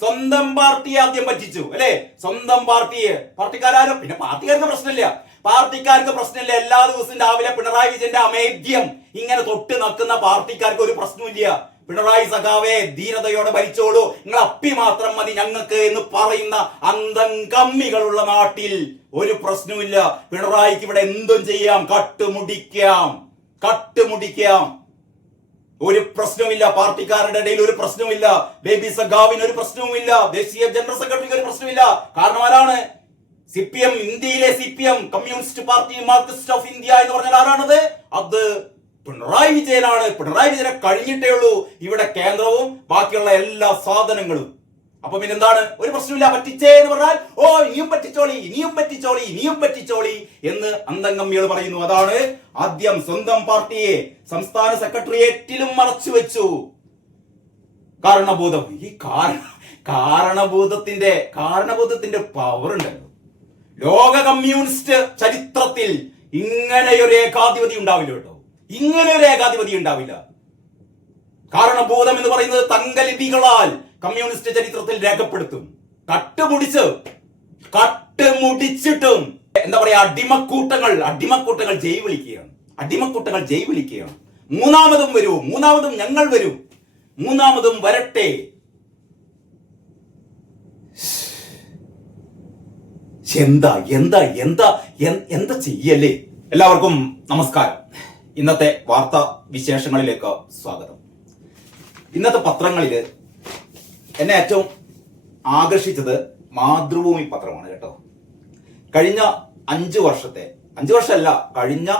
സ്വന്തം പാർട്ടിയെ ആദ്യം പറ്റിച്ചു അല്ലെ? സ്വന്തം പാർട്ടിയെ പാർട്ടിക്കാരും പിന്നെ പാർട്ടിക്കാർക്ക് പ്രശ്നമില്ല. പാർട്ടിക്കാർക്ക് പ്രശ്നമില്ല. എല്ലാ ദിവസവും രാവിലെ പിണറായി വിജയന്റെ അമേദ്യം ഇങ്ങനെ തൊട്ട് നക്കുന്ന പാർട്ടിക്കാർക്ക് ഒരു പ്രശ്നമില്ല പിണറായി സഖാവേ ധീരതയോടെ ഭരിച്ചോളൂ. നിങ്ങൾ അപ്പി മാത്രം മതി ഞങ്ങൾക്ക് എന്ന് പറയുന്ന അന്തം കമ്മികളുള്ള നാട്ടിൽ ഒരു പ്രശ്നവുമില്ല. പിണറായിക്ക് ഇവിടെ എന്തും ചെയ്യാം. കട്ടുമുടിക്കാം. കട്ടുമുടിക്കാം. ഒരു പ്രശ്നവുമില്ല പാർട്ടിക്കാരുടെ ഇടയിൽ ഒരു പ്രശ്നവുമില്ല ബേബി സഖാവിന് ഒരു പ്രശ്നവുമില്ല ദേശീയ ജനറൽ സെക്രട്ടറിക്ക് ഒരു പ്രശ്നമില്ല കാരണം ആരാണ്? സി പി എം ഇന്ത്യയിലെ C P M communist party marxist of India എന്ന് പറഞ്ഞാൽ ആരാണത്? അത് പിണറായി വിജയനാണ്. പിണറായി വിജയനെ കഴിഞ്ഞിട്ടേ ഉള്ളൂ. ഇവിടെ കേന്ദ്രവും ബാക്കിയുള്ള എല്ലാ സാധനങ്ങളും. അപ്പൊ പിന്നെന്താണ്? ഒരു പ്രശ്നമില്ല പറ്റിച്ചേ എന്ന് പറഞ്ഞാൽ ഓ ഇനിയും പറ്റിച്ചോളി ഇനിയും പറ്റിച്ചോളി ഇനിയും പറ്റിച്ചോളി എന്ന് അന്തംഗമ്മികൾ പറയുന്നു. അതാണ് ആദ്യം സ്വന്തം പാർട്ടിയെ സംസ്ഥാന സെക്രട്ടേറിയറ്റിലും മറച്ചു വെച്ചു. കാരണബോധം. ഈ കാരണ കാരണബോധത്തിന്റെ കാരണബോധത്തിന്റെ പവർ ഉണ്ടല്ലോ. ലോക കമ്മ്യൂണിസ്റ്റ് ചരിത്രത്തിൽ ഇങ്ങനെയൊരു ഏകാധിപതി ഉണ്ടാവില്ല കേട്ടോ. ഇങ്ങനെ ഒരു ഏകാധിപതി ഉണ്ടാവില്ല. കാരണബോധം എന്ന് പറയുന്നത് തങ്കലിപികളാൽ കമ്മ്യൂണിസ്റ്റ് ചരിത്രത്തിൽ രേഖപ്പെടുത്തും. കട്ടുമുടിച്ച് കട്ടുമുടിച്ചിട്ടും എന്താ പറയാ അടിമക്കൂട്ടങ്ങൾ അടിമക്കൂട്ടങ്ങൾ ജയ് വിളിക്കുകയാണ്. അടിമക്കൂട്ടങ്ങൾ ജയ് വിളിക്കുകയാണ്. മൂന്നാമതും വരൂ മൂന്നാമതും ഞങ്ങൾ വരും. മൂന്നാമതും വരട്ടെ. എന്താ എന്താ എന്താ എന്താ ചെയ്യല്ലേ എല്ലാവർക്കും നമസ്കാരം. ഇന്നത്തെ വാർത്താ വിശേഷങ്ങളിലേക്ക് സ്വാഗതം. ഇന്നത്തെ പത്രങ്ങളിൽ എന്നെ ഏറ്റവും ആകർഷിച്ചത് മാതൃഭൂമി പത്രമാണ് കേട്ടോ. കഴിഞ്ഞ അഞ്ച് വർഷത്തെ അഞ്ച് വർഷമല്ല കഴിഞ്ഞ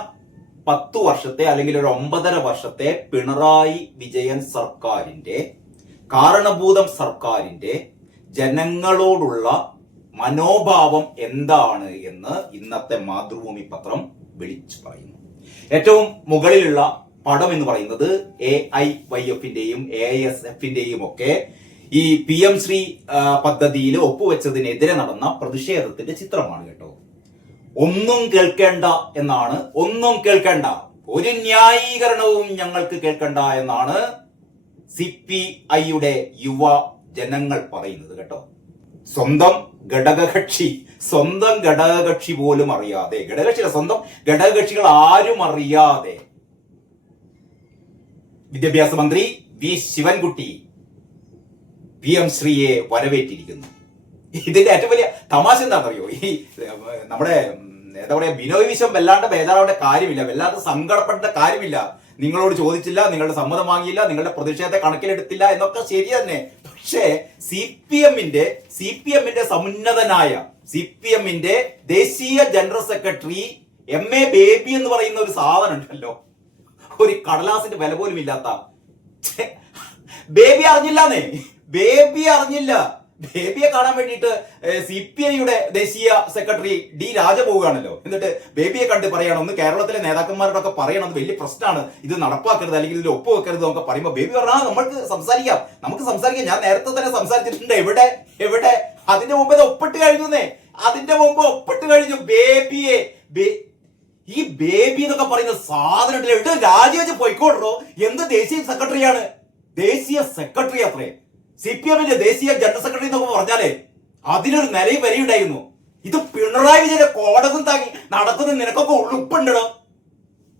പത്തു വർഷത്തെ അല്ലെങ്കിൽ ഒരു ഒമ്പതര വർഷത്തെ പിണറായി വിജയൻ സർക്കാരിന്റെ കാരണഭൂതം സർക്കാരിന്റെ ജനങ്ങളോടുള്ള മനോഭാവം എന്താണ് എന്ന് ഇന്നത്തെ മാതൃഭൂമി പത്രം വിളിച്ചു പറയുന്നു. ഏറ്റവും മുകളിലുള്ള പടം എന്ന് പറയുന്നത് എ ഐ വൈ എഫിന്റെയും എ എസ് എഫിന്റെയും ഒക്കെ ഈ പി എം ശ്രീ പദ്ധതിയിൽ ഒപ്പുവെച്ചതിനെതിരെ നടന്ന പ്രതിഷേധത്തിന്റെ ചിത്രമാണ് കേട്ടോ. ഒന്നും കേൾക്കേണ്ട എന്നാണ് ഒന്നും കേൾക്കേണ്ട ഒരു ന്യായീകരണവും ഞങ്ങൾക്ക് കേൾക്കണ്ട എന്നാണ് സി പി ഐയുടെ യുവ ജനങ്ങൾ പറയുന്നത് കേട്ടോ. സ്വന്തം ഘടകകക്ഷി സ്വന്തം ഘടകകക്ഷി പോലും അറിയാതെ ഘടകകക്ഷിയുടെ സ്വന്തം ഘടകകക്ഷികൾ ആരും അറിയാതെ. വിദ്യാഭ്യാസ മന്ത്രി വി ശിവൻകുട്ടി പി എം ശ്രീയെ വരവേറ്റിരിക്കുന്നു. ഇതിന്റെ ഏറ്റവും വലിയ തമാശ എന്താണെന്നറിയോ? ഈ നമ്മുടെ എന്താ പറയാ ബിനോയ് വിശ്വം വല്ലാണ്ട് ബേജാറാവേണ്ട കാര്യമില്ല. വല്ലാതെ സങ്കടപ്പെടേണ്ട കാര്യമില്ല. നിങ്ങളോട് ചോദിച്ചില്ല നിങ്ങളുടെ സമ്മതം വാങ്ങിയില്ല നിങ്ങളുടെ പ്രതിഷേധത്തെ കണക്കിലെടുത്തില്ല എന്നൊക്കെ ശരി തന്നെ. പക്ഷേ സി പി എമ്മിന്റെ സി പി എമ്മിന്റെ സമുന്നതനായ സി പി എമ്മിന്റെ ദേശീയ general secretary M A Baby എന്ന് പറയുന്ന ഒരു സാധനം ഉണ്ടല്ലോ. ഒരു കടലാസിന്റെ വില പോലും ഇല്ലാത്ത. ബേബി അറിഞ്ഞില്ലാന്നേ. ബേബി അറിഞ്ഞില്ല. ബേബിയെ കാണാൻ വേണ്ടിയിട്ട് സി പി ഐയുടെ ദേശീയ സെക്രട്ടറി ഡി രാജ പോവുകയാണല്ലോ എന്നിട്ട് ബേബിയെ കണ്ട് പറയണം ഒന്ന് കേരളത്തിലെ നേതാക്കന്മാരോടൊക്കെ പറയണം വലിയ പ്രശ്നമാണ്. ഇത് നടപ്പാക്കരുത് അല്ലെങ്കിൽ ഇതിൽ ഒപ്പ് വെക്കരുത് എന്നൊക്കെ പറയുമ്പോൾ ബേബി പറഞ്ഞാൽ നമ്മൾക്ക് സംസാരിക്കാം. നമുക്ക് സംസാരിക്കാം. ഞാൻ നേരത്തെ തന്നെ സംസാരിച്ചിട്ടുണ്ട്. എവിടെ? എവിടെ? അതിന്റെ മുമ്പ് ഒപ്പിട്ട് കഴിഞ്ഞുന്നേ. അതിന്റെ മുമ്പ് ഒപ്പിട്ട് കഴിഞ്ഞു. ബേബിയെ ഈ ബേബി എന്നൊക്കെ പറയുന്ന സാധനം രാജിവെച്ച് പോയിക്കോട്ടോ എന്ത് ദേശീയ സെക്രട്ടറിയാണ്? ദേശീയ സെക്രട്ടറി അത്രേ. സി പി എമ്മിന്റെ ദേശീയ ജനറൽ സെക്രട്ടറി എന്നൊക്കെ പറഞ്ഞാലേ അതിനൊരു നിലയും വരെയുണ്ടായിരുന്നു. ഇത് പിണറായി വിജയന്റെ കോടകം താങ്ങി നടക്കുന്ന നിനക്കൊക്കെ ഉളുപ്പുണ്ടോ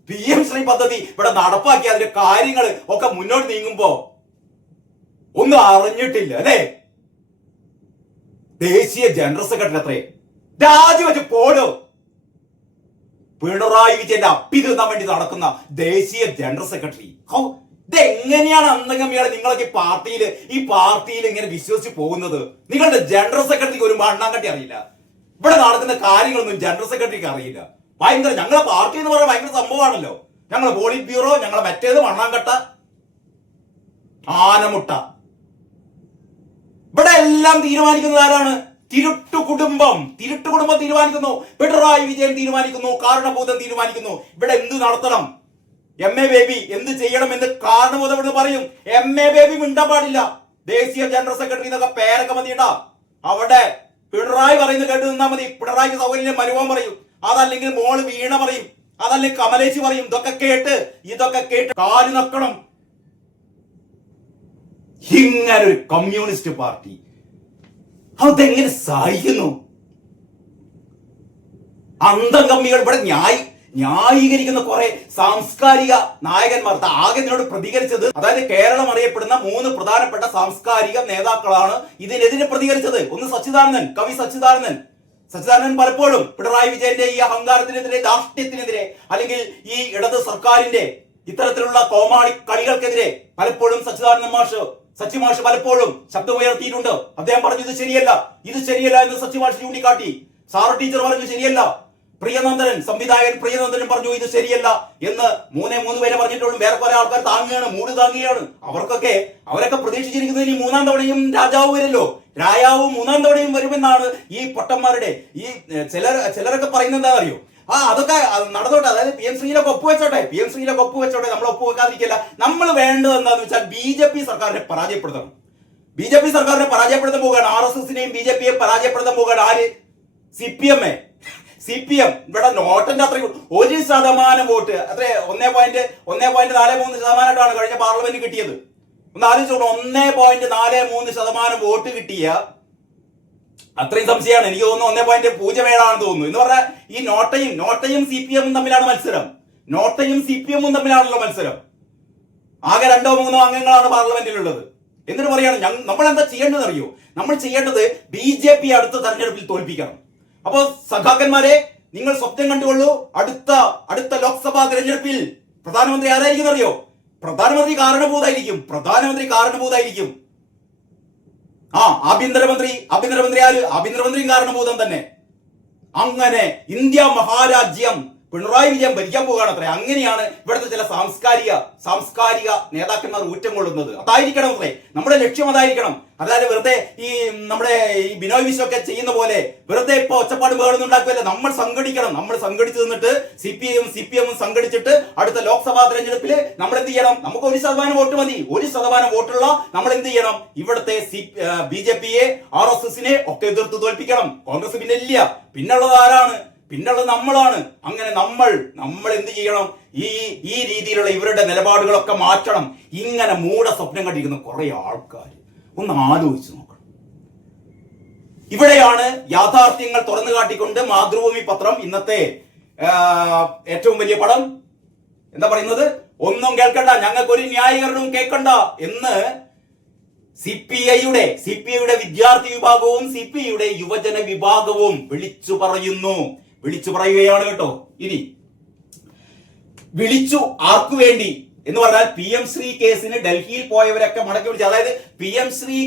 പി എം ശ്രീ പദ്ധതി ഇവിടെ നടപ്പാക്കി അതിന്റെ കാര്യങ്ങൾ ഒക്കെ മുന്നോട്ട് നീങ്ങുമ്പോ ഒന്നും അറിഞ്ഞിട്ടില്ല അല്ലേ? ദേശീയ ജനറൽ സെക്രട്ടറി അത്രേ. രാജിവെച്ച് പോടോ. പിണറായി വിജയന്റെ അപ്പി തീർന്നാൻ വേണ്ടി നടക്കുന്ന ദേശീയ ജനറൽ സെക്രട്ടറി. ഹൗ ഇതെങ്ങനെയാണ് അന്തംഗമികളെ നിങ്ങളൊക്കെ പാർട്ടിയിൽ ഈ പാർട്ടിയിൽ ഇങ്ങനെ വിശ്വസിച്ച് പോകുന്നത്? നിങ്ങളുടെ ജനറൽ സെക്രട്ടറിക്ക് ഒരു മണ്ണാങ്കട്ടി അറിയില്ല. ഇവിടെ നടക്കുന്ന കാര്യങ്ങളൊന്നും ജനറൽ സെക്രട്ടറിക്ക് അറിയില്ല. ഭയങ്കര ഞങ്ങളെ പാർട്ടി എന്ന് പറയുന്നത് ഭയങ്കര സംഭവമാണല്ലോ. ഞങ്ങളെ പോളിറ്റ് ബ്യൂറോ ഞങ്ങളെ മറ്റേത് മണ്ണാങ്കട്ട. ആനമുട്ട. ഇവിടെ എല്ലാം തീരുമാനിക്കുന്നത് ആരാണ്? തിരുട്ടു കുടുംബം. തിരുട്ടു കുടുംബം തീരുമാനിക്കുന്നു. പിണറായി വിജയൻ തീരുമാനിക്കുന്നു. കാരണഭൂതം തീരുമാനിക്കുന്നു. ഇവിടെ എന്ത് നടത്തണം? എം എ ബേബി എന്ത് ചെയ്യണം എന്ന് കാരണഭൂതം ഇവിടെ പറയും. എം എ ബേബി മിണ്ടാൻ പാടില്ല. ദേശീയ ജനറൽ സെക്രട്ടറി എന്നൊക്കെ പേരൊക്കെ മതിയിട്ടാ അവിടെ പിണറായി പറയുന്നത് കേട്ട് നിന്നാ മതി. പിണറായിക്ക് സൗകര്യം മനുവൻ പറയും. അതല്ലെങ്കിൽ മോൾ വീണ പറയും. അതല്ലെങ്കിൽ കമലേച്ചി പറയും. ഇതൊക്കെ കേട്ട് ഇതൊക്കെ കേട്ട് കാലു നക്കണം. ഇങ്ങനെ ഒരു കമ്മ്യൂണിസ്റ്റ് പാർട്ടി. അതെങ്ങനെ സഹിക്കുന്നു? അന്തം കമ്മികൾ ഇവിടെ ന്യായി ന്യായീകരിക്കുന്ന കുറെ സാംസ്കാരിക നായകന്മാർ. ആകെ ഇതിനോട് പ്രതികരിച്ചത് അതായത് കേരളം അറിയപ്പെടുന്ന മൂന്ന് പ്രധാനപ്പെട്ട സാംസ്കാരിക നേതാക്കളാണ് ഇതിനെതിരെ പ്രതികരിച്ചത്. ഒന്ന് സച്ചിദാനന്ദൻ കവി സച്ചിദാനന്ദൻ. സച്ചിദാനന്ദൻ പലപ്പോഴും പിണറായി വിജയന്റെ ഈ അഹങ്കാരത്തിനെതിരെ ധാർഷ്ട്യത്തിനെതിരെ അല്ലെങ്കിൽ ഈ ഇടത് സർക്കാരിന്റെ ഇത്തരത്തിലുള്ള കോമാളി കളികൾക്കെതിരെ പലപ്പോഴും സച്ചിദാനന്ദൻ മാഷ് സച്ചി മാഷ് പലപ്പോഴും ശബ്ദമുയർത്തിയിട്ടുണ്ട്. അദ്ദേഹം പറഞ്ഞു ഇത് ശരിയല്ല. ഇത് ശരിയല്ല എന്ന് സച്ചി മാഷ് ചൂണ്ടിക്കാട്ടി. സാർ ടീച്ചർ പറഞ്ഞു ശരിയല്ല. പ്രിയനന്ദനൻ സംവിധായകൻ പ്രിയനന്ദനൻ പറഞ്ഞു ഇത് ശരിയല്ല എന്ന് മൂന്നേ മൂന്ന് പേരെ പറഞ്ഞിട്ടുള്ളൂ. വേറെ കുറെ ആൾക്കാർ താങ്ങുകയാണ് മൂട് താങ്ങുകയാണ്. അവർക്കൊക്കെ അവരൊക്കെ പ്രതീക്ഷിച്ചിരിക്കുന്നത് ഇനി മൂന്നാം തവണയും രാജാവ് വരല്ലോ രാജാവ് മൂന്നാം തവണയും വരുമെന്നാണ് ഈ പൊട്ടന്മാരുടെ ഈ ചിലർ ചിലരൊക്കെ പറയുന്നത് എന്താ അറിയോ ആ അതൊക്കെ അത് നടന്നോട്ടെ. അതായത് പി എം ശ്രീയിലൊക്കെ ഒപ്പുവെച്ചോട്ടെ. പി എം ശ്രീയിലൊക്കെ ഒപ്പുവെച്ചോട്ടെ. നമ്മൾ ഒപ്പുവെക്കാതിരിക്കില്ല. നമ്മൾ വേണ്ടത് എന്താന്ന് വെച്ചാൽ ബി ജെ പി സർക്കാരിനെ പരാജയപ്പെടുത്തണം. ബി ജെ പി സർക്കാരിനെ പരാജയപ്പെടുത്താൻ പോവുകയാണ്. ആർ എസ് എസിനെയും ബി ജെ പിയെ പരാജയപ്പെടുത്താൻ പോവുകയാണ് ആര്? C P M A. C P M ഇവിടെ നോട്ടിന്റെ അത്രയും ഒരു ശതമാനം വോട്ട് അത്ര ഒന്നേ പോയിന്റ് ഒന്നേ പോയിന്റ് നാല് മൂന്ന് ശതമാനമായിട്ടാണ് കഴിഞ്ഞ പാർലമെന്റ് കിട്ടിയത്. ഒന്ന് ആലോചിച്ചോളൂ ഒന്നേ പോയിന്റ് നാല് മൂന്ന് ശതമാനം വോട്ട് കിട്ടിയ അത്രയും സംശയമാണ്. എനിക്ക് തോന്നുന്നു ഒന്നേ പോയിന്റ് പൂജ്യം ഏഴാണെന്ന് തോന്നുന്നു. എന്ന് പറഞ്ഞാൽ ഈ നോട്ടയും നോട്ടയും സി പി എമ്മും തമ്മിലാണ് മത്സരം. നോട്ടയും സി പി എമ്മും തമ്മിലാണല്ലോ മത്സരം. ആകെ രണ്ടോ മൂന്നോ അംഗങ്ങളാണ് പാർലമെന്റിലുള്ളത്. എന്നിട്ട് പറയുകയാണ് നമ്മൾ എന്താ ചെയ്യേണ്ടത് അറിയോ നമ്മൾ ചെയ്യേണ്ടത് ബി ജെ പി അടുത്ത തെരഞ്ഞെടുപ്പിൽ തോൽപ്പിക്കണം. അപ്പോ സഖാക്കന്മാരെ നിങ്ങൾ സ്വപ്നം കണ്ടുകൊള്ളൂ. അടുത്ത അടുത്ത ലോക്സഭാ തെരഞ്ഞെടുപ്പിൽ പ്രധാനമന്ത്രി ആരായിരിക്കും അറിയോ? പ്രധാനമന്ത്രി കാരണഭൂതായിരിക്കും. പ്രധാനമന്ത്രി കാരണഭൂതായിരിക്കും. ആ ആഭ്യന്തരമന്ത്രി ആഭ്യന്തരമന്ത്രി ആര്? ആഭ്യന്തരമന്ത്രിയും കാരണഭൂതം തന്നെ. അങ്ങനെ ഇന്ത്യ മഹാരാജ്യം പിണറായി വിജയൻ ഭരിക്കാൻ പോവുകയാണ് അത്രേ. അങ്ങനെയാണ് ഇവിടുത്തെ ചില സാംസ്കാരിക സാംസ്കാരിക നേതാക്കന്മാർ ഊറ്റം കൊള്ളുന്നത്. അതായിരിക്കണം അത്രേ. നമ്മുടെ ലക്ഷ്യം അതായിരിക്കണം. അതായത് വെറുതെ ഈ നമ്മുടെ ഈ ബിനോയ് വിശ്വ ഒക്കെ ചെയ്യുന്ന പോലെ വെറുതെ ഇപ്പൊ ഒച്ചപ്പാട് വേണമെന്ന് ഉണ്ടാക്കുകയല്ല. നമ്മൾ സംഘടിക്കണം. നമ്മൾ സംഘടിച്ചു നിന്നിട്ട് സി പി ഐയും സി പി എമ്മും സംഘടിച്ചിട്ട് അടുത്ത ലോക്സഭാ തെരഞ്ഞെടുപ്പിൽ നമ്മൾ എന്ത് ചെയ്യണം? നമുക്ക് ഒരു ശതമാനം വോട്ട് മതി. ഒരു ശതമാനം വോട്ടുള്ള നമ്മൾ എന്ത് ചെയ്യണം? ഇവിടുത്തെ സി ബി ജെ പിയെ ആർ എസ് എസിനെ ഒക്കെ എതിർത്ത് തോൽപ്പിക്കണം. കോൺഗ്രസ് പിന്നെ ഇല്ല. പിന്നുള്ളത് ആരാണ്? പിന്നുള്ളത് നമ്മളാണ്. അങ്ങനെ നമ്മൾ നമ്മൾ എന്ത് ചെയ്യണം? ഈ ഈ രീതിയിലുള്ള ഇവരുടെ നിലപാടുകളൊക്കെ മാറ്റണം. ഇങ്ങനെ മൂട സ്വപ്നം കണ്ടിരിക്കുന്ന കുറെ ആൾക്കാർ ഒന്ന് ആലോചിച്ച് നോക്കണം. ഇവിടെയാണ് യാഥാർത്ഥ്യങ്ങൾ തുറന്നു കാട്ടിക്കൊണ്ട് മാതൃഭൂമി പത്രം ഇന്നത്തെ ഏറ്റവും വലിയ പടം. എന്താ പറയുന്നത്? ഒന്നും കേൾക്കണ്ട ഞങ്ങൾക്ക് ഒരു ന്യായീകരണവും കേൾക്കണ്ട എന്ന് സി പി ഐയുടെ സി പി ഐയുടെ വിദ്യാർത്ഥി വിഭാഗവും സി പി ഐയുടെ യുവജന വിഭാഗവും വിളിച്ചു പറയുന്നു. വിളിച്ചു പറയുകയാണ് കേട്ടോ. ഇനി വിളിച്ചു ആർക്കു വേണ്ടി? എന്ന് പറഞ്ഞാൽ പി എം ശ്രീ കേസിന് ഡൽഹിയിൽ പോയവരൊക്കെ മടക്കി വിളിച്ചു അതായത് പി എം ശ്രീ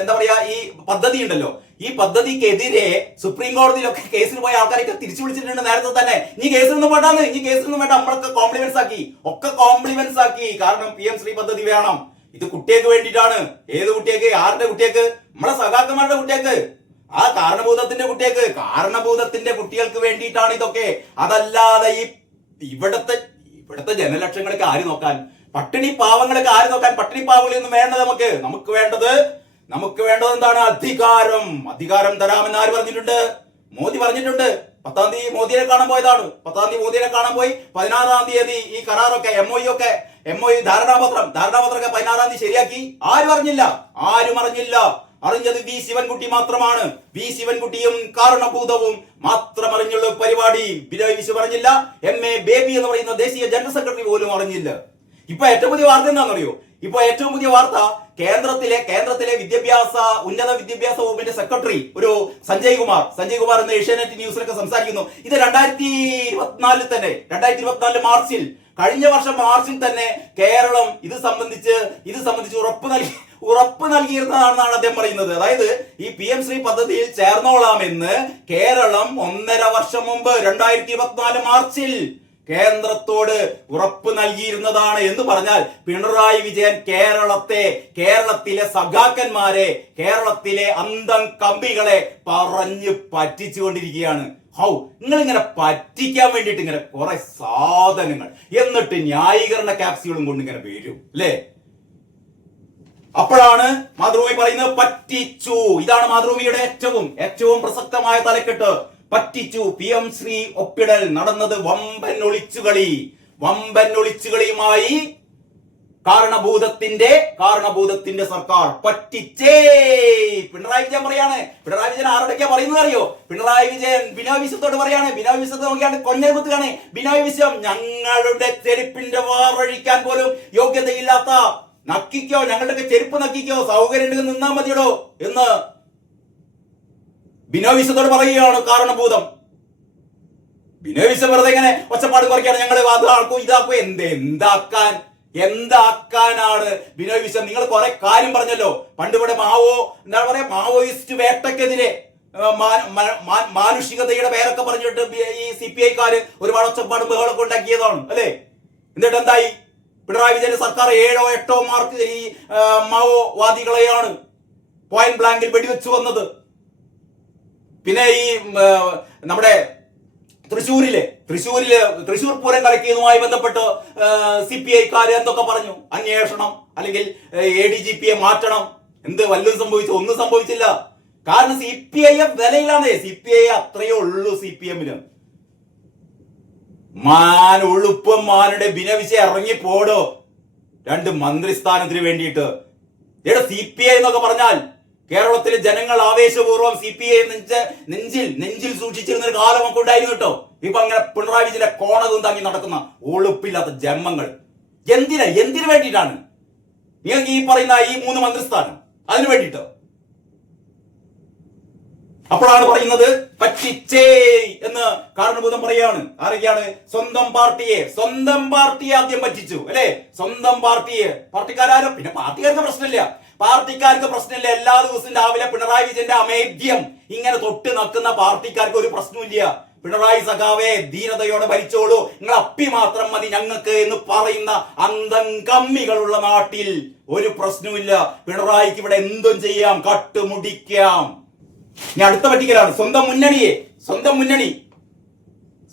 എന്താ പറയാ ഈ പദ്ധതി ഉണ്ടല്ലോ. ഈ പദ്ധതിക്കെതിരെ സുപ്രീം കോടതിയിലൊക്കെ കേസിൽ പോയ ആൾക്കാരൊക്കെ തിരിച്ചു വിളിച്ചിട്ടുണ്ട് നേരത്തെ തന്നെ. നീ കേസിൽ നിന്ന് വേണ്ടാന്ന്. ഈ കേസിൽ നിന്ന് വേണ്ട. നമ്മളൊക്കെ കോംപ്ലിമെന്റ്സ് ആക്കി. ഒക്കെ കോംപ്ലിമെന്റ്സ് ആക്കി. കാരണം പി എം ശ്രീ പദ്ധതി വേണം. ഇത് കുട്ടിയേക്ക് വേണ്ടിയിട്ടാണ്. ഏത് കുട്ടിയേക്ക് ആരുടെ കുട്ടിയേക്ക് നമ്മളെ സഖാക്കന്മാരുടെ കുട്ടിയേക്ക് ആ കാരണഭൂതത്തിന്റെ കുട്ടിയേക്ക് കാരണഭൂതത്തിന്റെ കുട്ടികൾക്ക് വേണ്ടിയിട്ടാണ് ഇതൊക്കെ. അതല്ലാതെ ഈ ഇവിടത്തെ ഇവിടത്തെ ജനലക്ഷങ്ങളൊക്കെ ആര് നോക്കാൻ? പട്ടിണി പാവങ്ങളൊക്കെ ആര് നോക്കാൻ പട്ടിണി പാവങ്ങളിൽ നിന്ന് വേണ്ട നമുക്ക്? നമുക്ക് വേണ്ടത് നമുക്ക് വേണ്ടത് എന്താണ്? അധികാരം. അധികാരം തരാമെന്ന് ആര് പറഞ്ഞിട്ടുണ്ട്? മോദി പറഞ്ഞിട്ടുണ്ട്. പത്താം തീയതി മോദിയെ കാണാൻ പോയതാണ്. പത്താം തീയതി മോദിയെ കാണാൻ പോയി. പതിനാറാം തീയതി ഈ കരാറൊക്കെ എം ഒ ഒക്കെ എം ഒ ധാരണാപത്രം ധാരണാപത്രമൊക്കെ പതിനാറാം തീയതി ശരിയാക്കി. ആരും അറിഞ്ഞില്ല ആരും അറിഞ്ഞില്ല. അറിഞ്ഞത് വി ശിവൻകുട്ടി മാത്രമാണ്. വി ശിവൻകുട്ടിയും കാരണഭൂതവും മാത്രം അറിഞ്ഞുള്ള പരിപാടി വിശ്വ പറഞ്ഞില്ല. എം എ ബേബി എന്ന് പറയുന്ന ദേശീയ ജനറൽ സെക്രട്ടറി പോലും അറിഞ്ഞില്ല. ഇപ്പൊ ഏറ്റവും പുതിയ വാർത്ത എന്താണെന്നറിയോ? ഇപ്പൊ ഏറ്റവും പുതിയ വാർത്ത കേന്ദ്രത്തിലെ കേന്ദ്രത്തിലെ വിദ്യാഭ്യാസ ഉന്നത വിദ്യാഭ്യാസ വകുപ്പിന്റെ സെക്രട്ടറി ഒരു സഞ്ജയ് കുമാർ. സഞ്ജയ് കുമാർ എന്ന് ഏഷ്യാനെറ്റ് ന്യൂസിലൊക്കെ സംസാരിക്കുന്നു. ഇത് രണ്ടായിരത്തി ഇരുപത്തിനാലിൽ തന്നെ രണ്ടായിരത്തി ഇരുപത്തിനാല് മാർച്ചിൽ കഴിഞ്ഞ വർഷം മാർച്ചിൽ തന്നെ കേരളം ഇത് സംബന്ധിച്ച് ഇത് സംബന്ധിച്ച് ഉറപ്പ് നൽകി ഉറപ്പ് നൽകിയിരുന്നതാണെന്നാണ് അദ്ദേഹം പറയുന്നത്. അതായത് ഈ പി എം ശ്രീ പദ്ധതിയിൽ ചേർന്നോളാമെന്ന് കേരളം ഒന്നര വർഷം മുമ്പ് രണ്ടായിരത്തി ഇരുപത്തിനാല് മാർച്ചിൽ കേന്ദ്രത്തോട് ഉറപ്പ് നൽകിയിരുന്നതാണ് എന്ന് പറഞ്ഞാൽ പിണറായി വിജയൻ കേരളത്തെ കേരളത്തിലെ സഖാക്കന്മാരെ കേരളത്തിലെ അന്തം കമ്പികളെ പറഞ്ഞു പറ്റിച്ചുകൊണ്ടിരിക്കുകയാണ്. ഹൗ നിങ്ങൾ ഇങ്ങനെ പറ്റിക്കാൻ വേണ്ടിയിട്ട് ഇങ്ങനെ കുറെ സാധനങ്ങൾ. എന്നിട്ട് ന്യായീകരണ ക്യാപ്സ്യൂളും കൊണ്ട് ഇങ്ങനെ വരും അല്ലേ? അപ്പോഴാണ് മാതൃഭൂമി പറയുന്നത് പറ്റിച്ചു. ഇതാണ് മാതൃഭൂമിയുടെ ഏറ്റവും ഏറ്റവും പ്രസക്തമായ തലക്കെട്ട്. പറ്റിച്ചു. പി എം ശ്രീ ഒപ്പിടൽ നടന്നത് വമ്പൻ ഒളിച്ചുകളി. വമ്പൻ ഒളിച്ചുകളിയുമായി കാരണഭൂതത്തിന്റെ കാരണഭൂതത്തിന്റെ സർക്കാർ പറ്റിച്ചേ. പിണറായി വിജയൻ പറയാണ്. പിണറായി വിജയൻ ആരോടൊക്കെ പറയുന്നത് അറിയോ? പിണറായി വിജയൻ ബിനോയ് വിശ്വത്തോട് പറയാണ്. ബിനോയ് വിശ്വത്തെ നോക്കിയാണ് കൊഞ്ഞകുത്തുകയാണ് ബിനോയ് വിശ്വം ഞങ്ങളുടെ ചെരുപ്പിന്റെ വാറഴിക്കാൻ പോലും യോഗ്യതയില്ലാത്ത നക്കിക്കോ ഞങ്ങളുടെയൊക്കെ ചെരുപ്പ് നക്കിക്കോ സൗകര്യം നിന്നാ മതിയടോ എന്ന് ബിനോയ് വിശ്വത്തോട് പറയുകയാണ് കാരണഭൂതം. ബിനോയ് വിശ്വം വെറുതെ ഇങ്ങനെ ഒച്ചപ്പാട് കുറയ്ക്കാണ് ഞങ്ങൾ അതാക്കും ഇതാക്കും. എന്ത് എന്താക്കാൻ എന്താക്കാനാണ് ബിനോയ് വിശ്വം നിങ്ങൾ കുറെ കാര്യം പറഞ്ഞല്ലോ. പണ്ട് ഇവിടെ മാവോ എന്താ പറയാ മാവോയിസ്റ്റ് വേട്ടക്കെതിരെ മാനുഷികതയുടെ പേരൊക്കെ പറഞ്ഞിട്ട് ഈ സി പി ഐക്കാര് ഒരുപാട് ഒച്ചപ്പാടും ബഹളമൊക്കെ ഉണ്ടാക്കിയതാണ് അല്ലേ? എന്നിട്ട് എന്തായി? പിണറായി വിജയന്റെ സർക്കാർ ഏഴോ എട്ടോ മാർക്ക് ഈ മാവോവാദികളെയാണ് പോയിന്റ് ബ്ലാങ്കിൽ വെടിവെച്ചു വന്നത്. പിന്നെ ഈ നമ്മുടെ തൃശ്ശൂരിലെ തൃശ്ശൂരിൽ തൃശ്ശൂർ പൂരം കളിക്കുന്നതുമായി ബന്ധപ്പെട്ട് സി പി ഐക്കാര് എന്തൊക്കെ പറഞ്ഞു? അന്വേഷണം അല്ലെങ്കിൽ എ ഡി ജി പിയെ മാറ്റണം. എന്ത് വല്ലതും സംഭവിച്ചു? ഒന്നും സംഭവിച്ചില്ല. കാരണം സി പി ഐ എം വിലയിലാണ്. സി പി ഐ അത്രയേ ഉള്ളൂ സി പി എമ്മിന് മാൻ ഉളുപ്പം മാനുടെ ബിനവിശ ഇറങ്ങി പോടോ രണ്ട് മന്ത്രിസ്ഥാനത്തിന് വേണ്ടിയിട്ട്. ഇവിടെ സി പി ഐ എന്നൊക്കെ പറഞ്ഞാൽ കേരളത്തിലെ ജനങ്ങൾ ആവേശപൂർവം സി പി ഐ നെഞ്ച് നെഞ്ചിൽ നെഞ്ചിൽ സൂക്ഷിച്ചിരുന്ന ഒരു കാലമൊക്കെ ഉണ്ടായിരുന്നു കേട്ടോ. ഇപ്പൊ അങ്ങനെ പിണറായി വിജയന്റെ കോണതും താങ്ങി നടക്കുന്ന ഒളുപ്പില്ലാത്ത ജന്മങ്ങൾ. എന്തിനാ? എന്തിനു വേണ്ടിയിട്ടാണ്? നിങ്ങൾക്ക് ഈ പറയുന്ന ഈ മൂന്ന് മന്ത്രിസ്ഥാനം അതിനു വേണ്ടിയിട്ടോ? അപ്പോഴാണ് പറയുന്നത് പറ്റിച്ചേ എന്ന് കാരണഭൂതം പറയാണ് ആരൊക്കെയാണ്? സ്വന്തം പാർട്ടിയെ സ്വന്തം പാർട്ടിയെ ആദ്യം പറ്റിച്ചു അല്ലെ? സ്വന്തം പാർട്ടിയെ. പാർട്ടിക്കാരോ പിന്നെ പാർട്ടിക്കാർക്ക് പ്രശ്നമില്ല. പാർട്ടിക്കാർക്ക് പ്രശ്നമില്ല. എല്ലാ ദിവസവും രാവിലെ പിണറായി വിജയന്റെ അമേദ്യം ഇങ്ങനെ തൊട്ട് നക്കുന്ന പാർട്ടിക്കാർക്ക് ഒരു പ്രശ്നമില്ല പിണറായി സഖാവേ ധീരതയോടെ ഭരിച്ചോളൂ. നിങ്ങൾ അപ്പി മാത്രം മതി ഞങ്ങൾക്ക് എന്ന് പറയുന്ന അന്തം കമ്മികളുള്ള നാട്ടിൽ ഒരു പ്രശ്നവുമില്ല. പിണറായിക്ക് ഇവിടെ എന്തും ചെയ്യാം കട്ടുമുടിക്കാം. ഇനി അടുത്ത പറ്റിക്കലാണ് സ്വന്തം മുന്നണിയെ സ്വന്തം മുന്നണി.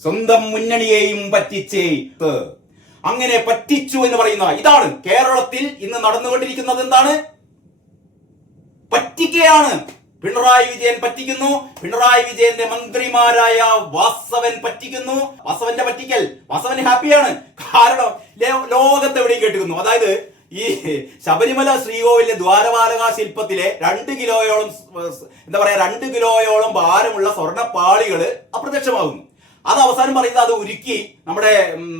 സ്വന്തം മുന്നണിയെയും പറ്റിച്ചേ. അങ്ങനെ പറ്റിച്ചു എന്ന് പറയുന്ന ഇതാണ് കേരളത്തിൽ ഇന്ന് നടന്നുകൊണ്ടിരിക്കുന്നത് എന്താണ്? പറ്റിക്കുകയാണ് പിണറായി വിജയൻ പറ്റിക്കുന്നു. പിണറായി വിജയന്റെ മന്ത്രിമാരായ വാസവൻ പറ്റിക്കുന്നു. വാസവന്റെ പറ്റിക്കൽ വാസവൻ ഹാപ്പിയാണ്. കാരണം ലോകത്തെവിടെയും കേട്ടിരുന്നു. അതായത് ഈ ശബരിമല ശ്രീകോവിലെ ദ്വാരപാലക ശില്പത്തിലെ രണ്ട് കിലോയോളം എന്താ പറയാ രണ്ട് കിലോയോളം ഭാരമുള്ള സ്വർണപ്പാളികൾ അപ്രത്യക്ഷമാകുന്നു. അത് അവസാനം പറയുന്നത് അത് ഉരുക്കി നമ്മുടെ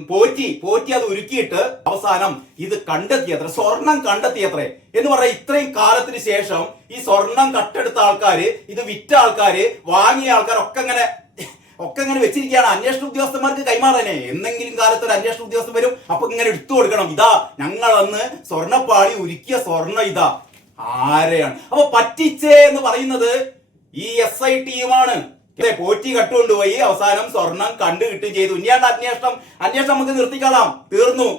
പോറ്റി പോറ്റി അത് ഉരുക്കിയിട്ട് അവസാനം ഇത് കണ്ടെത്തിയത്ര സ്വർണം കണ്ടെത്തിയത്രേ. എന്ന് പറഞ്ഞാൽ ഇത്രയും കാലത്തിന് ശേഷം ഈ സ്വർണം കട്ടെടുത്ത ആൾക്കാര് ഇത് വിറ്റ ആൾക്കാര് വാങ്ങിയ ആൾക്കാരൊക്കെ ഇങ്ങനെ ഒക്കെ ഇങ്ങനെ വെച്ചിരിക്കുകയാണ്. അന്വേഷണ ഉദ്യോഗസ്ഥന്മാർക്ക് കൈമാറാനേ. എന്തെങ്കിലും കാലത്ത് ഒരു അന്വേഷണ ഉദ്യോഗസ്ഥൻ വരും. അപ്പൊ ഇങ്ങനെ എടുത്തു കൊടുക്കണം. ഇതാ ഞങ്ങൾ അന്ന് സ്വർണപ്പാളി ഉരുക്കിയ സ്വർണ ഇതാ. ആരെയാണ്? അപ്പൊ പറ്റിച്ചേ എന്ന് പറയുന്നത് ഈ എസ് ഐ ടിയുമാണ് പോറ്റി കട്ടുകൊണ്ടുപോയി അവസാനം സ്വർണം കണ്ടു കിട്ടുകയും ചെയ്തു. ഇനിയാണ്ട് അന്വേഷണം? അന്വേഷണം നമുക്ക് നിർത്തിക്കളാം തീർന്നു.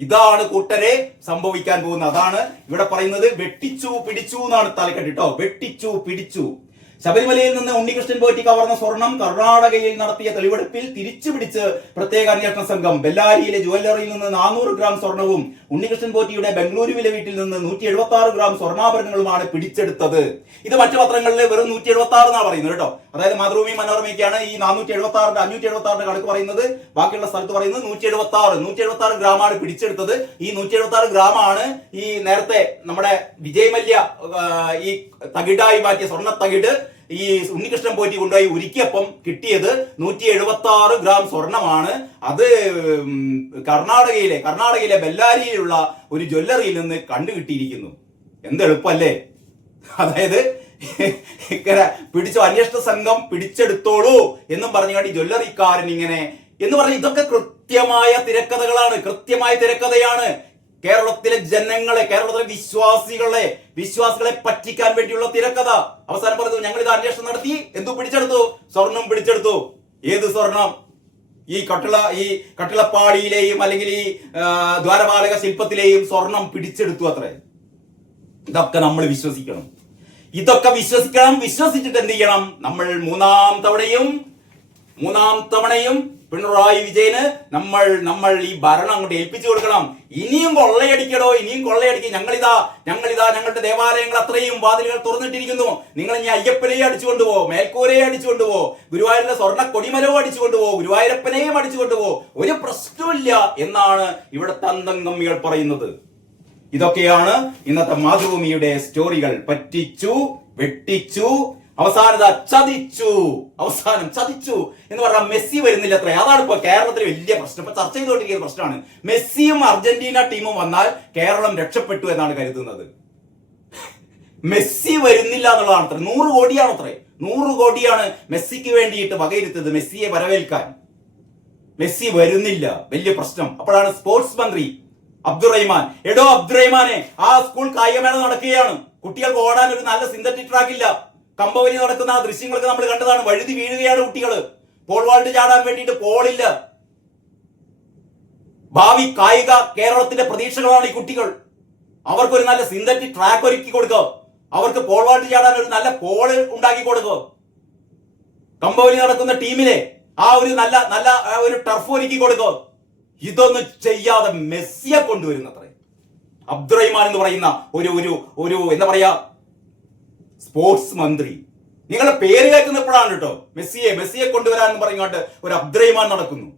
ഇതാണ് കൂട്ടരെ സംഭവിക്കാൻ പോകുന്നത്. അതാണ് ഇവിടെ പറയുന്നത് വെട്ടിച്ചു പിടിച്ചു എന്നാണ് തലക്കെട്ട് കേട്ടോ. വെട്ടിച്ചു പിടിച്ചു. ശബരിമലയിൽ നിന്ന് ഉണ്ണികൃഷ്ണൻ പോറ്റി കവർന്ന സ്വർണം കർണാടകയിൽ നടത്തിയ തെളിവെടുപ്പിൽ തിരിച്ചു പിടിച്ച് പ്രത്യേക അന്വേഷണ സംഘം ബെല്ലാരിയിലെ ജുവല്ലറിയിൽ നിന്ന് നാനൂറ് ഗ്രാം സ്വർണവും ഉണ്ണികൃഷ്ണൻ പോറ്റിയുടെ ബംഗളൂരുവിലെ വീട്ടിൽ നിന്ന് നൂറ്റി എഴുപത്തി ആറ് ഗ്രാം സ്വർണാഭരണങ്ങളുമാണ് പിടിച്ചെടുത്തത്. ഇത് മറ്റു പത്രങ്ങളിൽ വെറും നൂറ്റി എഴുപത്തി ആറ് എന്നാണ് പറയുന്നത് കേട്ടോ. അതായത് മാതൃഭൂമി മനോരമയ്ക്കാണ് ഈ നാനൂറ്റി എഴുപത്തി ആറിന്റെ അഞ്ഞൂറ്റി എഴുപത്തി ആറിന്റെ കണക്ക് പറയുന്നത്. ബാക്കിയുള്ള സ്ഥലത്ത് പറയുന്നത് നൂറ്റി എഴുപത്തി ആറ് നൂറ്റി എഴുപത്തി ആറ് ഗ്രാമാണ് പിടിച്ചെടുത്തത്. ഈ നൂറ്റി എഴുപത്തി ആറ് ഗ്രാമാണ് ഈ നേരത്തെ നമ്മുടെ വിജയ് മല്യ ഈ തകിടായി മാറ്റിയ സ്വർണ തകിട് ഈ ഉണ്ണികൃഷ്ണൻ പോറ്റി കൊണ്ടുപോയി ഉരുക്കിയപ്പം കിട്ടിയത് നൂറ്റി എഴുപത്തി ആറ് ഗ്രാം സ്വർണമാണ്. അത് കർണാടകയിലെ കർണാടകയിലെ ബെല്ലാരിയിലുള്ള ഒരു ജ്വല്ലറിയിൽ നിന്ന് കണ്ടു കിട്ടിയിരിക്കുന്നു എന്ത് എളുപ്പല്ലേ? അതായത് ഇങ്ങനെ പിടിച്ചു അന്വേഷണ സംഘം പിടിച്ചെടുത്തോളൂ എന്നും പറഞ്ഞുകൊണ്ട് ജ്വല്ലറിക്കാരൻ ഇങ്ങനെ എന്ന് പറഞ്ഞ ഇതൊക്കെ കൃത്യമായ തിരക്കഥകളാണ് കൃത്യമായ തിരക്കഥയാണ്. കേരളത്തിലെ ജനങ്ങളെ കേരളത്തിലെ വിശ്വാസികളെ വിശ്വാസികളെ പറ്റിക്കാൻ വേണ്ടിയുള്ള തിരക്കഥ. അവസാനം പറഞ്ഞു ഞങ്ങൾ ഇത് അന്വേഷണം നടത്തി. എന്തു പിടിച്ചെടുത്തു? സ്വർണം പിടിച്ചെടുത്തു. ഏത് സ്വർണം? ഈ കട്ടിള ഈ കട്ടിളപ്പാളിയിലെയും അല്ലെങ്കിൽ ഈ ദ്വാരപാലക ശില്പത്തിലെയും സ്വർണം പിടിച്ചെടുത്തു അത്രേ. ഇതൊക്കെ നമ്മൾ വിശ്വസിക്കണം. ഇതൊക്കെ വിശ്വസിക്കണം. വിശ്വസിച്ചിട്ട് എന്ത് ചെയ്യണം? നമ്മൾ മൂന്നാം തവണയും മൂന്നാം തവണയും പിണറായി വിജയന് നമ്മൾ നമ്മൾ ഈ ഭരണം അങ്ങോട്ട് ഏൽപ്പിച്ചു കൊടുക്കണം. ഇനിയും കൊള്ളയടിക്കടോ ഇനിയും കൊള്ളയടിക്കും. ഞങ്ങളിതാ ഞങ്ങളിതാ ഞങ്ങളുടെ ദേവാലയങ്ങൾ അത്രയും വാതിലുകൾ തുറന്നിട്ടിരിക്കുന്നു. നിങ്ങൾ ഇനി അയ്യപ്പനെയും അടിച്ചുകൊണ്ട് പോ മേൽക്കൂരയെ അടിച്ചുകൊണ്ട് പോ ഗുരുവായൂരിലെ സ്വർണ കൊടിമലവും അടിച്ചുകൊണ്ട് പോ ഗുരുവായൂരപ്പനെയും അടിച്ചുകൊണ്ട് പോ ഒരു പ്രശ്നമില്ല എന്നാണ് ഇവിടെ തന്തങ്കമ്മികൾ പറയുന്നത്. ഇതൊക്കെയാണ് ഇന്നത്തെ മാതൃഭൂമിയുടെ സ്റ്റോറികൾ. പറ്റിച്ചു വെട്ടിച്ചു അവസാനത ചതിച്ചു. അവസാനം ചതിച്ചു എന്ന് പറഞ്ഞാൽ മെസ്സി വരുന്നില്ല അത്ര. അതാണ് ഇപ്പോൾ കേരളത്തിൽ വലിയ പ്രശ്നം. ഇപ്പൊ ചർച്ച ചെയ്തുകൊണ്ടിരിക്കുന്ന പ്രശ്നമാണ്. മെസ്സിയും അർജന്റീന ടീമും വന്നാൽ കേരളം രക്ഷപ്പെട്ടു എന്നാണ് കരുതുന്നത്. മെസ്സി വരുന്നില്ല എന്നുള്ളതാണ് അത്ര. നൂറ് കോടിയാണ് അത്രേ. നൂറ് കോടിയാണ് മെസ്സിക്ക് വേണ്ടിയിട്ട് വകയിരുത്തത് മെസ്സിയെ വരവേൽക്കാൻ. മെസ്സി വരുന്നില്ല. വലിയ പ്രശ്നം. അപ്പോഴാണ് സ്പോർട്സ് മന്ത്രി അബ്ദുറഹിമാൻ എടോ അബ്ദുറഹിമാനെ ആ സ്കൂൾ കായികമേള നടക്കുകയാണ്. കുട്ടികൾക്ക് ഓടാൻ ഒരു നല്ല സിന്തറ്റിക് ട്രാക്ക് ഇല്ല കമ്പവലി നടക്കുന്ന ആ ദൃശ്യങ്ങളൊക്കെ നമ്മൾ കണ്ടതാണ്. വഴുതി വീഴുകയാണ് കുട്ടികൾ പോൾ വാൾട്ട് ചാടാൻ വേണ്ടിയിട്ട് പോളില്ല. ഭാവി കായിക കേരളത്തിന്റെ പ്രതീക്ഷകളാണ് ഈ കുട്ടികൾ. അവർക്ക് ഒരു നല്ല സിന്തറ്റിക് ട്രാക്ക് ഒരുക്കി കൊടുക്കുക. അവർക്ക് പോൾ വാൾട്ട് ചാടാൻ ഒരു നല്ല പോൾ ഉണ്ടാക്കി കൊടുക്കുക. കമ്പവലി നടക്കുന്ന ടീമിനെ ആ ഒരു നല്ല നല്ല ഒരു ടർഫ് ഒരുക്കി കൊടുക്കുക. ഇതൊന്നും ചെയ്യാതെ മെസ്സിയെ കൊണ്ടുവരുന്നത്രേ. അബ്ദുറഹിമാൻ എന്ന് പറയുന്ന ഒരു ഒരു ഒരു എന്താ പറയാ സ്പോർട്സ് മന്ത്രി. നിങ്ങളുടെ പേര് കേൾക്കുന്നപ്പോഴാണ് കേട്ടോ മെസ്സിയെ മെസ്സിയെ കൊണ്ടുവരാൻ എന്ന് പറഞ്ഞുകൊണ്ട് ഒരു അബ്ദ്രഹിമാൻ നടക്കുന്നു.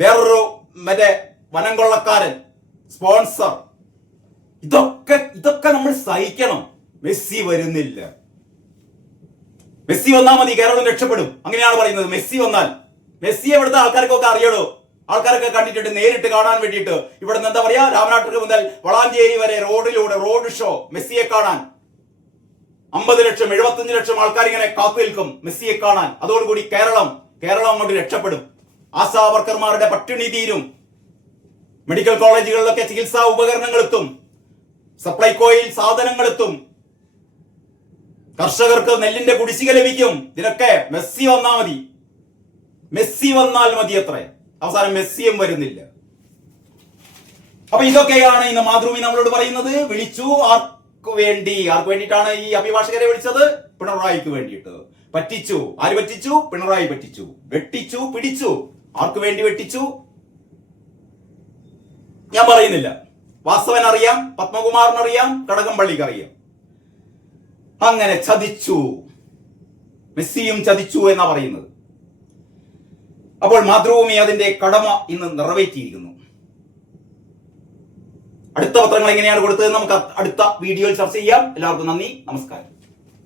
വേറൊരു മറ്റേ വനംകൊള്ളക്കാരൻ സ്പോൺസർ. ഇതൊക്കെ ഇതൊക്കെ നമ്മൾ സഹിക്കണം. മെസ്സി വരുന്നില്ല. മെസ്സി വന്നാൽ മതി കേരളം രക്ഷപ്പെടും. അങ്ങനെയാണ് പറയുന്നത്. മെസ്സി വന്നാൽ. മെസ്സി എവിടുത്തെ ആൾക്കാർക്കൊക്കെ അറിയണോ? ആൾക്കാരൊക്കെ കണ്ടിട്ടുണ്ട് നേരിട്ട് കാണാൻ വേണ്ടിയിട്ട്. ഇവിടെ നിന്ന് എന്താ പറയാ? രാമനാട്ടുകർ മുതൽ വളാഞ്ചേരി വരെ റോഡിലൂടെ റോഡ് ഷോ മെസ്സിയെ കാണാൻ. അമ്പത് ലക്ഷം എഴുപത്തഞ്ച് ലക്ഷം ആൾക്കാർ ഇങ്ങനെ കാത്തു നിൽക്കും മെസ്സിയെ കാണാൻ. അതോടുകൂടി കേരളം കേരളം അങ്ങോട്ട് രക്ഷപ്പെടും. ആശാ വർക്കർമാരുടെ പട്ടിണി തീരും മെഡിക്കൽ കോളേജുകളിലൊക്കെ ചികിത്സാ ഉപകരണങ്ങൾ എത്തും സപ്ലൈകോയിൽ സാധനങ്ങൾ എത്തും കർഷകർക്ക് നെല്ലിന്റെ കുടിശ്ശിക ലഭിക്കും. ഇതിനൊക്കെ മെസ്സി വന്നാൽ മതി. മെസ്സി വന്നാൽ മതി അത്ര. അവസാനം മെസ്സിയും വരുന്നില്ല. അപ്പൊ ഇതൊക്കെയാണ് ഇന്ന് മാതൃഭൂമി നമ്മളോട് പറയുന്നത്. വിളിച്ചു ആർക്ക് വേണ്ടി ആർക്ക് വേണ്ടിയിട്ടാണ് ഈ അഭിഭാഷകരെ വിളിച്ചത്? പിണറായിക്ക് വേണ്ടിയിട്ട്. പറ്റിച്ചു. ആര് പറ്റിച്ചു? പിണറായി പറ്റിച്ചു. വെട്ടിച്ചു പിടിച്ചു. ആർക്ക് വേണ്ടി വെട്ടിച്ചു? ഞാൻ പറയുന്നില്ല. വാസ്തവൻ അറിയാം പത്മകുമാറിന് അറിയാം കടകംപള്ളിക്ക് അറിയാം. അങ്ങനെ ചതിച്ചു. മെസ്സിയും ചതിച്ചു എന്നാ പറയുന്നത്. അപ്പോൾ മാതൃഭൂമി അതിന്റെ കടമ ഇന്ന് നിറവേറ്റിയിരിക്കുന്നു. അടുത്ത പത്രങ്ങൾ എങ്ങനെയാണ് കൊടുത്തത്? നമുക്ക് അടുത്ത വീഡിയോയിൽ ചർച്ച ചെയ്യാം. എല്ലാവർക്കും നന്ദി. നമസ്കാരം.